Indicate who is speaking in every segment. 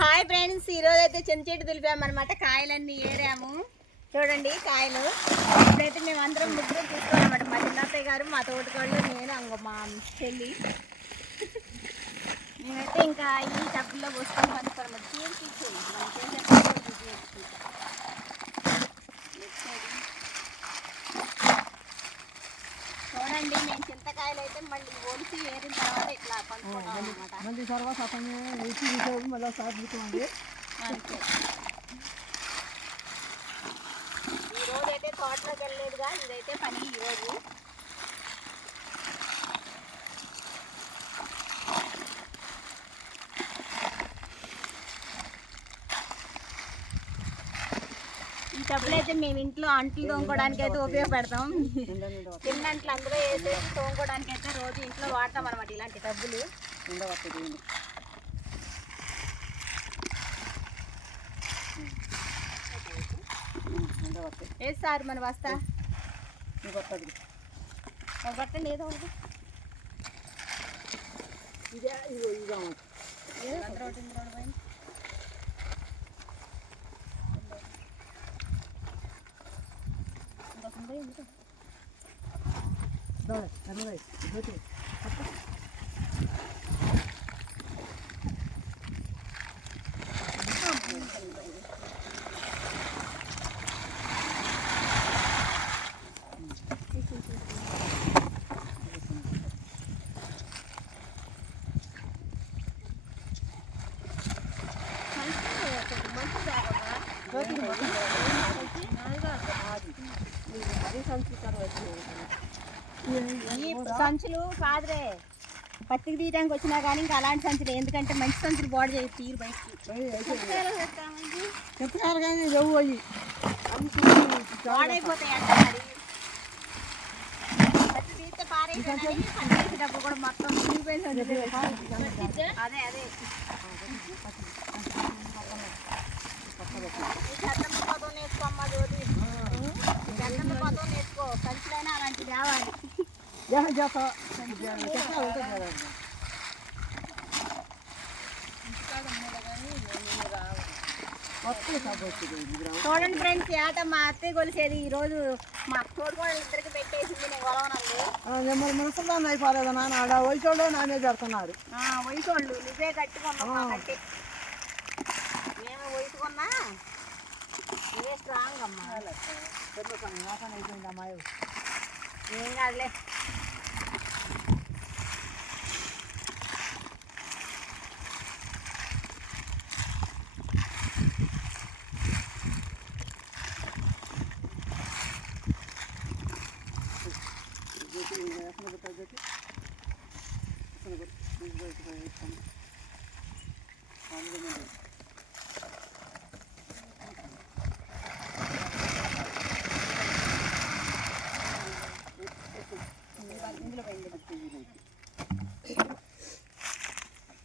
Speaker 1: Hi friends ఈరోజు అయితే చిన్న తులిపాము దులిపాము అనమాట కాయలన్నీ ఏరాము. చూడండి కాయలు. ఇప్పుడైతే మేము అందరం ముగ్గురు చూసుకోవాలన్నమాట మా చిన్నత్తయ్య గారు మా తోటకోళ్ళు నేను అంగ మా చెల్లి. మేమైతే ఇంకా ఈ టబ్బుల్లో పోసుకొని పంచుకోవాలి మరి మనం చేసే చూడండి మేము చింతకాయలు అయితే మళ్ళీ ఒలిసి ఏరిన తర్వాత ఇట్లా పంచుకుంటాం అనమాట
Speaker 2: మళ్ళీ తర్వాత అతను వేసి తీసేది మళ్ళీ
Speaker 1: అంతే. ఈ రోజు అయితే తోటలోకి వెళ్ళలేదుగా ఇదైతే పని ఈ ఈ డబ్బులు అయితే మేము ఇంట్లో అంట్లు తోముకోవడానికి అయితే ఉపయోగపెడతాం. తిన్నంట్లు అందులో వేసేసి తోముకోవడానికి అయితే రోజు ఇంట్లో వాడతాం అనమాట ఇలాంటి డబ్బులు.
Speaker 2: ఉండవస్తుంది ఉండవస్తుంది
Speaker 1: వేస్తారు మన వస్తా?
Speaker 2: ఇంకొకటి
Speaker 1: ఒకటి ఏదో ఒకటి?
Speaker 2: ఇదే ఇదో ఇదా
Speaker 1: అందరూ ఒకటి, ఒకటి పోయింది. ఇంకొక ఈ సంచులు కాదురే పత్తికి తీయడానికి వచ్చినా కానీ ఇంకా అలాంటి సంచులు. ఎందుకంటే మంచి సంచులు బాడీ చేయి తీరు బయటికి.
Speaker 2: చెప్తున్నారు కానీ లేవు అయ్యి
Speaker 1: పాడైపోతాయి అంట మరి. పత్తి తీస్తే తీసేటప్పుడు కూడా మొత్తం. అదే అదే. చూడండి ఫ్రెండ్స్ ఏట మా అత్తయ్య కొలిసేది. ఈ రోజు మా తోడుకోడలు ఇద్దరికి పెట్టేసింది. నేను కొలవనండి.
Speaker 2: అయిపోలేదు నాన్న. ఆడ వయసు నానే పెడుతున్నారు
Speaker 1: ఆ, వయసోళ్ళు. నువ్వే కట్టుకున్నావు మా కట్టి మేము వయసుకున్నా? నువ్వే స్ట్రాంగ్ అమ్మా.
Speaker 2: అయిపోయింది అమ్మాయి
Speaker 1: ఏం కాదులే.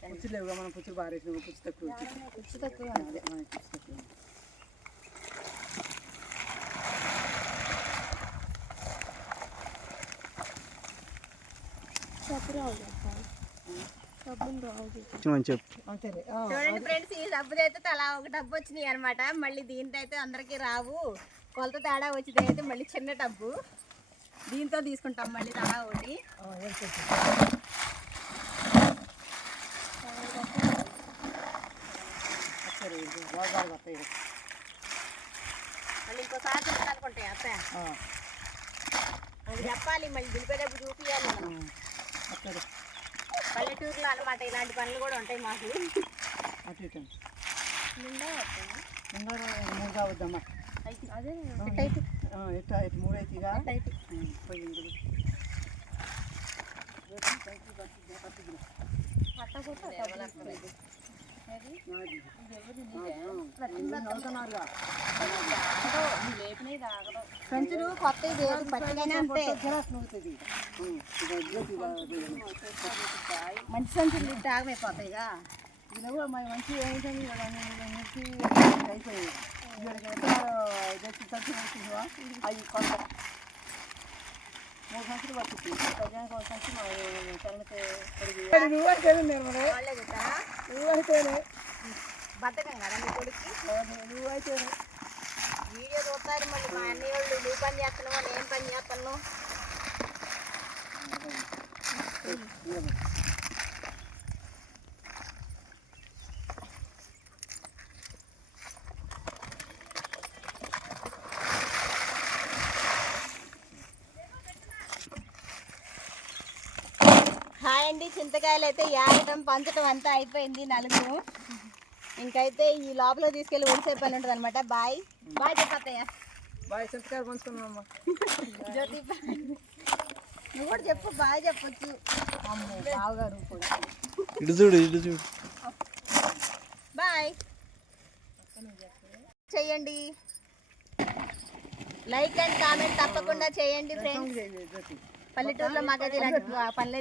Speaker 2: పుచ్చులు లేవుగా మనం పుచ్చులు బారేసిన పుచ్చు తక్కువ వచ్చింది.
Speaker 1: ఖర్చు తక్కువ
Speaker 2: అదే మనకి పుచ్చు తక్కువ
Speaker 1: చూడండి ఫ్రెండ్స్ ఈ డబ్బుది అయితే తలా ఒక డబ్బు వచ్చినాయి అనమాట మళ్ళీ దీంతో అయితే అందరికీ రావు. కొలత తేడా వచ్చింది అయితే మళ్ళీ చిన్న డబ్బు. దీంతో తీసుకుంటాం మళ్ళీ తలా ఒకటి. మళ్ళీ ఇంకోసారి చూడాలనుకుంటాయి అత్త అది చెప్పాలి మళ్ళీ దిలిపేటప్పుడు చూపించాలి. పల్లెటూరులో అనమాట ఇలాంటి పనులు కూడా ఉంటాయి మాకు.
Speaker 2: అటు ఇటు. ఇంకా మూడు కావద్దమ్మా
Speaker 1: అదే
Speaker 2: మూడు అయితే. పోయింది అవుతున్నారుగా
Speaker 1: సంచులు కొత్త పచ్చిగానే అంతే. మంచి సంచులు
Speaker 2: మరి మంచి ఏంటంటే అయిపోయింది. వచ్చిందివా అవి కొంత మూడు సంచులు పట్టుకుంది ప్రజానికి ఒక సంచి మా నువ్వైతేనే. నువ్వైతేనే
Speaker 1: బతకం కదా మీ కొడుక్కి?
Speaker 2: నువ్వైతే
Speaker 1: వీడియో చూస్తారు మళ్ళీ మా అన్నయ్య వాళ్ళు నువ్వు పని చేస్తున్నావు నేను పని చేస్తాను హాయ్ అండి. చింతకాయలు అయితే యాగటం పంచడం అంతా అయిపోయింది నలుగురు ఇంకైతే ఈ లోపల తీసుకెళ్ళి ఉడిసే పని ఉంటుంది అనమాట బాయ్ బాయ్ చెప్పత్తయ్య
Speaker 2: బాయ్ పంచుకున్నామ్మా
Speaker 1: జ్యోతి. నువ్వు కూడా చెప్పు బాయ్ చెప్పొచ్చు.
Speaker 2: అమ్మో బావగారు కూడా.
Speaker 3: ఇటు చూడు ఇటు చూడు.
Speaker 1: బాయ్. చెయ్యండి. లైక్ అండ్ కామెంట్ తప్పకుండా చేయండి ఫ్రెండ్స్ పల్లెటూరులో మాకైతే ఇలాంటి పనులు